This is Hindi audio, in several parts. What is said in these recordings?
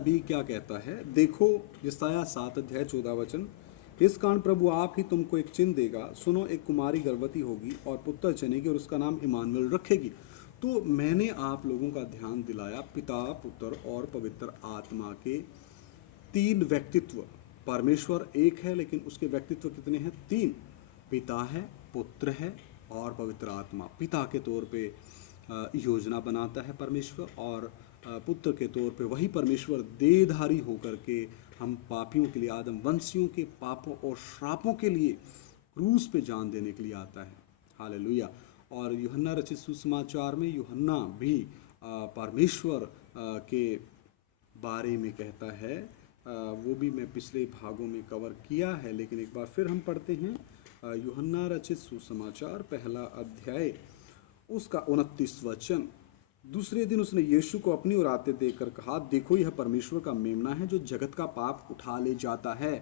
नबी क्या कहता है, देखो यशायाह 7 अध्याय 14 वचन, इस कारण प्रभु आप ही तुमको एक चिन्ह देगा, सुनो एक कुमारी गर्भवती होगी और पुत्र जनेगी और उसका नाम इमानुएल रखेगी। तो मैंने आप लोगों का ध्यान दिलाया पिता, पुत्र और पवित्र आत्मा के तीन व्यक्तित्व। परमेश्वर एक है लेकिन उसके व्यक्तित्व कितने हैं? तीन। पिता है, पुत्र है और पवित्र आत्मा। पिता के तौर पे योजना बनाता है परमेश्वर, और पुत्र के तौर पे वही परमेश्वर देहधारी होकर के हम पापियों के लिए, आदम वंशियों के पापों और श्रापों के लिए क्रूस पे जान देने के लिए आता है। हालेलुया। और यूहन्ना रचित सुसमाचार में यूहन्ना भी परमेश्वर के बारे में कहता है, वो भी मैं पिछले भागों में कवर किया है, लेकिन एक बार फिर हम पढ़ते हैं। यूहन्ना रचित सुसमाचार पहला अध्याय उसका 29 वचन, दूसरे दिन उसने यीशु को अपनी ओर आते देखकर कहा, देखो यह परमेश्वर का मेमना है जो जगत का पाप उठा ले जाता है।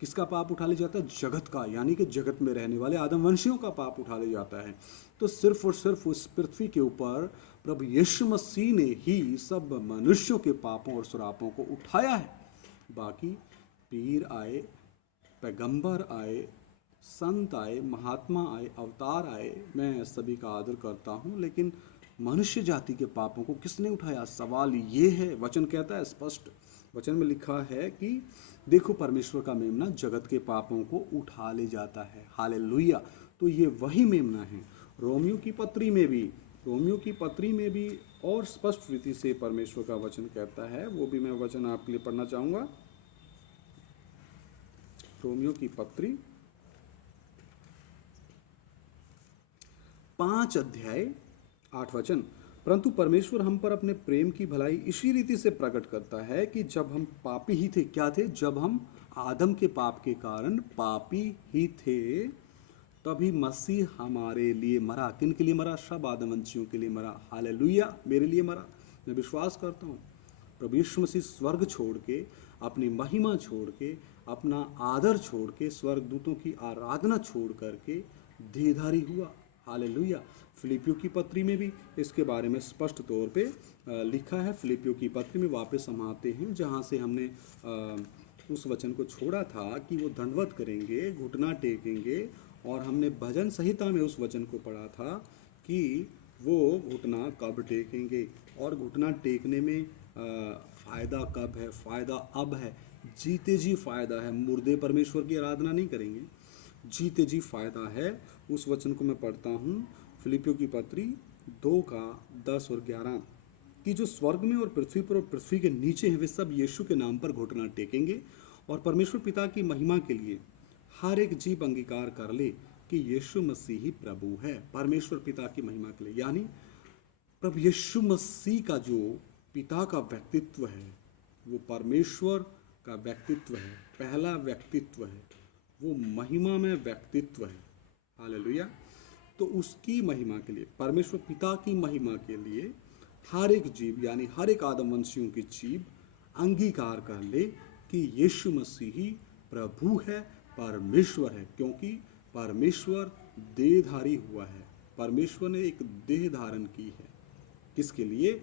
किसका पाप उठा ले जाता है? जगत का, यानी कि जगत में रहने वाले आदमवंशियों का पाप उठा ले जाता है। तो सिर्फ और सिर्फ उस पृथ्वी के ऊपर प्रभु यीशु मसीह ने ही सब मनुष्यों के पापों और श्रापों को उठाया है। बाकी पीर आए, पैगंबर आए, संत आए, महात्मा आए, अवतार आए, मैं सभी का आदर करता हूँ, लेकिन मनुष्य जाति के पापों को किसने उठाया? सवाल ये है। वचन कहता है, स्पष्ट वचन में लिखा है कि देखो परमेश्वर का मेमना जगत के पापों को उठा ले जाता है। हालेलुया। तो ये वही मेमना है। रोमियो की पत्री में भी और स्पष्ट रीति से परमेश्वर का वचन कहता है, वो भी मैं वचन आपके लिए पढ़ना चाहूँगा। रोमियो की पत्री 5 अध्याय 8 वचन, परंतु परमेश्वर हम पर अपने प्रेम की भलाई इसी रीति से प्रकट करता है कि जब हम पापी ही थे, क्या थे? जब हम आदम के पाप के कारण पापी ही थे, तभी मसीह हमारे लिए मरा। किन के लिए मरा? सब आदमवंशियों के लिए मरा। हालेलुया। मेरे लिए मरा। मैं विश्वास करता हूँ प्रभु यीशु मसीह स्वर्ग छोड़ के, अपनी महिमा छोड़ के, अपना आदर छोड़ के, स्वर्गदूतों की आराधना छोड़ करके देहधारी हुआ। हालेलुया। फिलिपियों की पत्री में भी इसके बारे में स्पष्ट तौर पे लिखा है। फिलिपियों की पत्री में वापस हम आते हैं, जहाँ से हमने उस वचन को छोड़ा था कि वो दंडवत करेंगे, घुटना टेकेंगे, और हमने भजन संहिता में उस वचन को पढ़ा था कि वो घुटना कब टेकेंगे, और घुटना टेकने में फ़ायदा कब है? फ़ायदा अब है। जीते जी फ़ायदा है। मुर्दे परमेश्वर की आराधना नहीं करेंगे, जीते जी फ़ायदा है। उस वचन को मैं पढ़ता हूँ, फिलिपियों की पत्री 2 का 10 और 11, कि जो स्वर्ग में और पृथ्वी पर और पृथ्वी के नीचे हैं वे सब यीशु के नाम पर घुटना टेकेंगे, और परमेश्वर पिता की महिमा के लिए हर एक जीव अंगीकार कर ले कि यीशु मसीह ही प्रभु है। परमेश्वर पिता की महिमा के लिए, यानी प्रभु यीशु मसीह का जो पिता का व्यक्तित्व है, वो परमेश्वर का व्यक्तित्व है, पहला व्यक्तित्व है, वो महिमा में व्यक्तित्व है। हालेलुया। तो उसकी महिमा के लिए, परमेश्वर पिता की महिमा के लिए हर एक जीव, यानी हर एक आदमवंशियों की जीव अंगीकार कर ले कि यीशु मसीह ही प्रभु है, परमेश्वर है, क्योंकि परमेश्वर देहधारी हुआ है। परमेश्वर ने एक देह धारण की है। किसके लिए?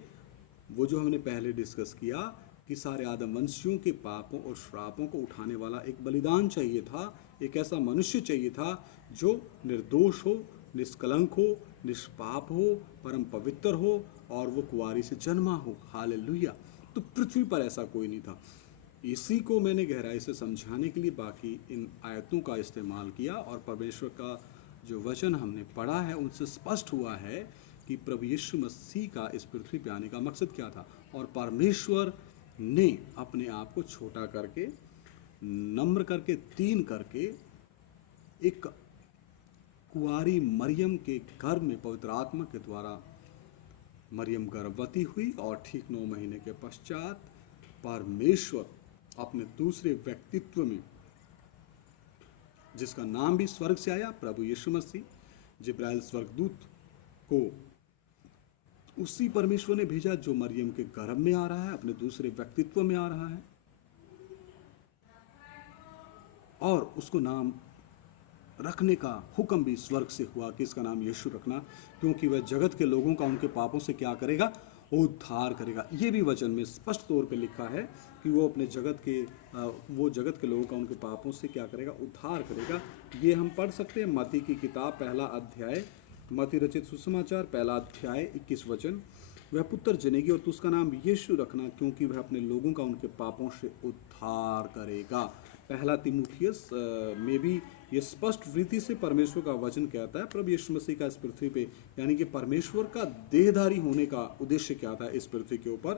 वो जो हमने पहले डिस्कस किया कि सारे आदमवंशियों के पापों और श्रापों को उठाने वाला एक बलिदान चाहिए था। एक ऐसा मनुष्य चाहिए था जो निर्दोष हो, निष्कलंक हो, निष्पाप हो, परम पवित्र हो, और वो कुंवारी से जन्मा हो। हालेलुया। तो पृथ्वी पर ऐसा कोई नहीं था। इसी को मैंने गहराई से समझाने के लिए बाकी इन आयतों का इस्तेमाल किया, और परमेश्वर का जो वचन हमने पढ़ा है उनसे स्पष्ट हुआ है कि प्रभु यीशु मसीह का इस पृथ्वी पे आने का मकसद क्या था। और परमेश्वर ने अपने आप को छोटा करके, नम्र करके, दीन करके एक कुंवारी मरियम के गर्भ में पवित्र आत्मा के द्वारा मरियम गर्भवती हुई, और ठीक 9 महीने के पश्चात परमेश्वर अपने दूसरे व्यक्तित्व में, जिसका नाम भी स्वर्ग से आया, प्रभु यीशु मसीह, जिब्राइल स्वर्गदूत को उसी परमेश्वर ने भेजा जो मरियम के गर्भ में आ रहा है, अपने दूसरे व्यक्तित्व में आ रहा है, और उसको नाम रखने का हुक्म भी स्वर्ग से हुआ कि इसका नाम यीशु रखना, क्योंकि वह जगत के लोगों का उनके पापों से क्या करेगा? उद्धार करेगा। ये भी वचन में स्पष्ट तौर पे लिखा है कि वो अपने जगत के लोगों का उनके पापों से क्या करेगा, उद्धार करेगा। ये हम पढ़ सकते हैं मत्ती की किताब पहला अध्याय, मत्ती रचित सुसमाचार पहला अध्याय 21 वचन। वह पुत्र जनेगी और तू उसका नाम यीशु रखना, क्योंकि वह अपने लोगों का उनके पापों से उद्धार करेगा। पहला तिमुथियस में भी ये स्पष्ट रीति से परमेश्वर का वचन कहता है प्रभु यीशु मसीह का इस पृथ्वी पे, यानी कि परमेश्वर का देहधारी होने का उद्देश्य क्या था इस पृथ्वी के ऊपर।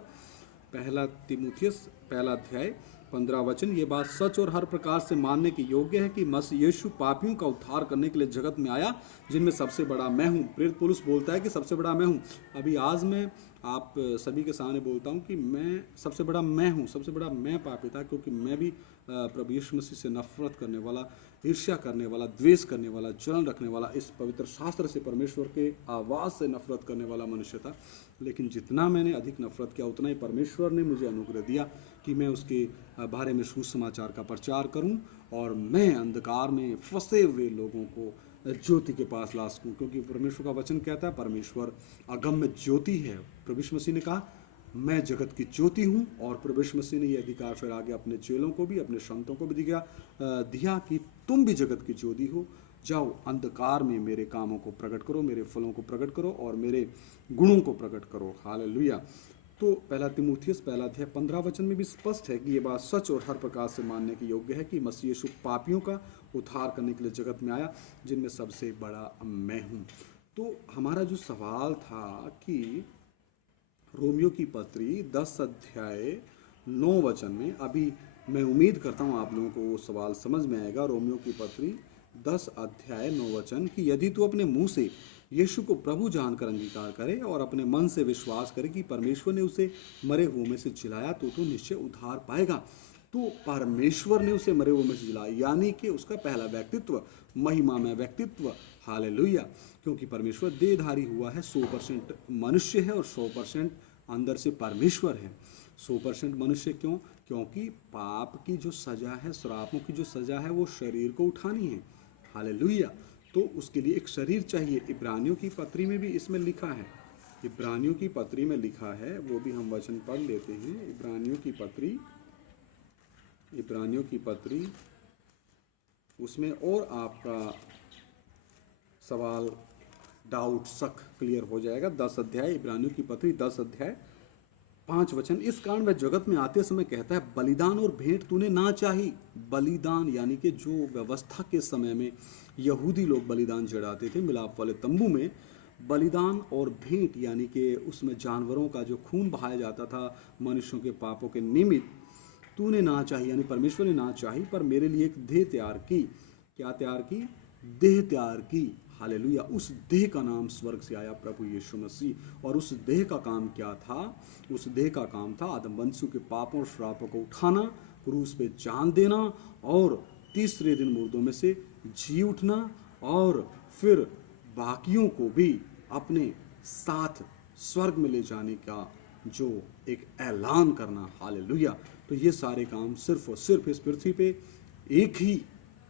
पहला तिमुथियस पहला अध्याय 15 वचन, ये बात सच और हर प्रकार से मानने के योग्य है कि मसीह यीशु पापियों का उद्धार करने के लिए जगत में आया, जिनमें सबसे बड़ा मैं हूँ। प्रेरित पौलुस बोलता है कि सबसे बड़ा मैं हूँ। अभी आज मैं आप सभी के सामने बोलता हूँ कि मैं सबसे बड़ा मैं हूँ, सबसे बड़ा मैं पापी था, क्योंकि मैं भी प्रभु यीशु मसीह से नफरत करने वाला, ईर्ष्या करने वाला, द्वेष करने वाला, जलन रखने वाला, इस पवित्र शास्त्र से, परमेश्वर के आवाज़ से नफरत करने वाला मनुष्य था। लेकिन जितना मैंने अधिक नफरत किया, उतना ही परमेश्वर ने मुझे अनुग्रह दिया कि मैं उसके बारे में सुसमाचार का प्रचार करूं और मैं अंधकार में फंसे हुए लोगों को ज्योति के पास ला सकूं। क्योंकि परमेश्वर का वचन कहता है परमेश्वर अगम्य ज्योति है। प्रभु यीशु मसीह ने कहा मैं जगत की ज्योति हूँ, और प्रभु यीशु मसीह ने यह अधिकार फिर आगे अपने चेलों को भी, अपने संतों को भी दिया कि तुम भी जगत की ज्योति हो। जाओ अंधकार में मेरे कामों को प्रकट करो, मेरे फलों को प्रकट करो और मेरे गुणों को प्रकट करो। हालेलुया। तो पहला तिमुथियस पहला अध्याय 15 वचन में भी स्पष्ट है कि ये बात सच और हर प्रकार से मानने की योग्य है कि मसीह यीशु पापियों का उद्धार करने के लिए जगत में आया, जिनमें सबसे बड़ा मैं हूँ। तो हमारा जो सवाल था कि रोमियो की पत्री 10 अध्याय 9 वचन में, अभी मैं उम्मीद करता हूँ आप लोगों को वो सवाल समझ में आएगा। रोमियो की पत्री 10 अध्याय 9 वचन कि यदि तू अपने मुंह से यीशु को प्रभु जानकर अंगीकार करे और अपने मन से विश्वास करे कि परमेश्वर ने उसे मरे हुए में से जिलाया, तो निश्चय उद्धार पाएगा। तो परमेश्वर ने उसे मरे हुए में से जिलाया, यानी कि उसका पहला व्यक्तित्व, महिमामय व्यक्तित्व। हालेलुया। क्योंकि परमेश्वर देहधारी हुआ है, 100% मनुष्य है और 100% अंदर से परमेश्वर है। 100% मनुष्य क्यों? क्योंकि पाप की जो सजा है, श्रापों की जो सजा है, वो शरीर को उठानी है। हालेलुया। तो उसके लिए एक शरीर चाहिए। इब्रानियों की पत्री में भी इसमें लिखा है, इब्रानियों की पत्री में लिखा है, वो भी हम वचन पढ़ लेते हैं। इब्रानियों की पत्री उसमें और आपका सवाल, डाउट, शक क्लियर हो जाएगा। 10 अध्याय इब्रानियों की पत्री 10 अध्याय 5 वचन, इस कारण वह जगत में आते समय कहता है बलिदान और भेंट तूने ना चाही। बलिदान यानी कि जो व्यवस्था के समय में यहूदी लोग बलिदान चढ़ाते थे मिलाप वाले तंबू में, बलिदान और भेंट यानी कि उसमें जानवरों का जो खून बहाया जाता था मनुष्यों के पापों के निमित्त, तूने ना चाही, यानी परमेश्वर ने ना चाही, पर मेरे लिए एक देह तैयार की। क्या तैयार की? देह तैयार की। हालेलुया। उस देह का नाम स्वर्ग से आया प्रभु यीशु मसीह। और उस देह का काम क्या था? उस देह का काम था आदम वंशों के पापों और श्रापों को उठाना, क्रूस पे जान देना और तीसरे दिन मुर्दों में से जी उठना, और फिर बाकियों को भी अपने साथ स्वर्ग में ले जाने का जो एक ऐलान करना। हालेलुया। तो ये सारे काम सिर्फ और सिर्फ इस पृथ्वी पे एक ही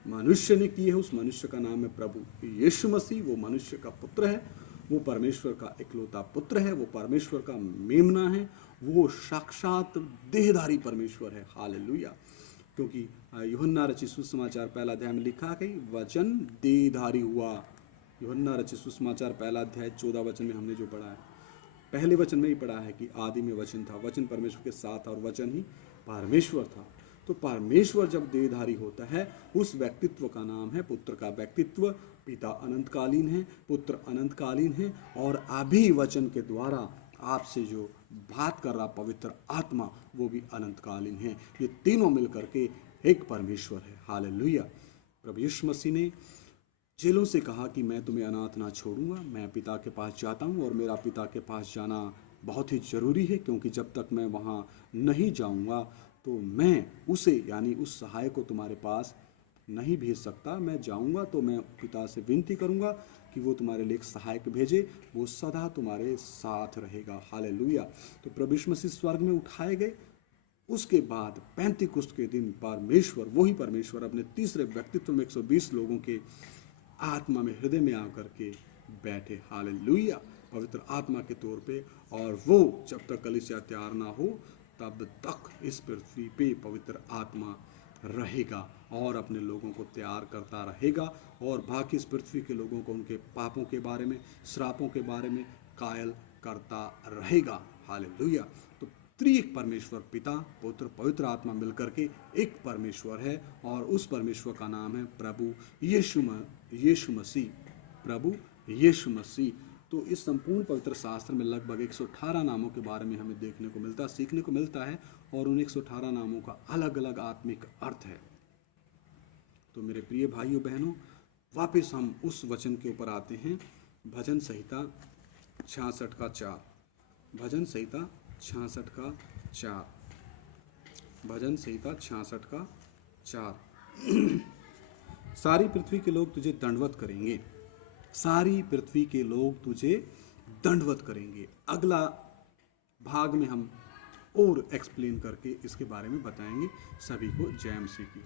मनुष्य ने किए हैं। उस मनुष्य का नाम है प्रभु यीशु मसीह। वो मनुष्य का पुत्र है, वो परमेश्वर का इकलौता पुत्र है, वो परमेश्वर का मेमना है, वो साक्षात देहधारी परमेश्वर है। हालेलुया। क्योंकि यूहन्ना रचित सुसमाचार पहला अध्याय में लिखा है वचन देहधारी हुआ। यूहन्ना रचित सुसमाचार पहला अध्याय 14 वचन में हमने जो पढ़ा है, पहले वचन में ही पढ़ा है कि आदि में वचन था, वचन परमेश्वर के साथ और वचन ही परमेश्वर था। तो परमेश्वर जब देहधारी होता है, उस व्यक्तित्व का नाम है पुत्र का व्यक्तित्व। पिता अनंतकालीन है, पुत्र अनंतकालीन है, और अभी वचन के द्वारा आपसे जो बात कर रहा पवित्र आत्मा, वो भी अनंतकालीन है। ये तीनों मिलकर के एक परमेश्वर है। हालेलुया। प्रभु यीशु मसीह ने चेलों से कहा कि मैं तुम्हें अनाथ ना छोड़ूंगा, मैं पिता के पास जाता हूँ, और मेरा पिता के पास जाना बहुत ही ज़रूरी है, क्योंकि जब तक मैं वहाँ नहीं जाऊँगा तो मैं उसे, यानी उस सहायक को तुम्हारे पास नहीं भेज सकता। मैं जाऊँगा तो मैं पिता से विनती करूँगा कि वो तुम्हारे लिए एक सहायक भेजे, वो सदा तुम्हारे साथ रहेगा। हालेलुया। तो प्रभु यीशु मसीह स्वर्ग में उठाए गए। उसके बाद पैंतीकुस्त के दिन परमेश्वर, वही परमेश्वर अपने तीसरे व्यक्तित्व में 120 लोगों के आत्मा में, हृदय में आकर के बैठे। हालेलुया। पवित्र आत्मा के तौर पे, और वो जब तक कलीसिया तैयार ना हो तब तक इस पृथ्वी पे पवित्र आत्मा रहेगा और अपने लोगों को तैयार करता रहेगा और बाकी इस पृथ्वी के लोगों को उनके पापों के बारे में, श्रापों के बारे में कायल करता रहेगा। हालेलुया। तो त्रिएक परमेश्वर पिता, पुत्र, पवित्र आत्मा मिलकर के एक परमेश्वर है और उस परमेश्वर का नाम है प्रभु यीशु मसीह। प्रभु यीशु मसीह। तो इस संपूर्ण पवित्र शास्त्र में लगभग 118 नामों के बारे में हमें देखने को मिलता है, सीखने को मिलता है, और उन 118 नामों का अलग अलग आत्मिक अर्थ है। तो मेरे प्रिय भाइयों बहनों, वापस हम उस वचन के ऊपर आते हैं, भजन संहिता 66 का 4। भजन संहिता 66 का 4। भजन संहिता 66 का 4। सारी पृथ्वी के लोग तुझे दंडवत करेंगे, सारी पृथ्वी के लोग तुझे दंडवत करेंगे। अगला भाग में हम और एक्सप्लेन करके इसके बारे में बताएंगे। सभी को जय मसीह की।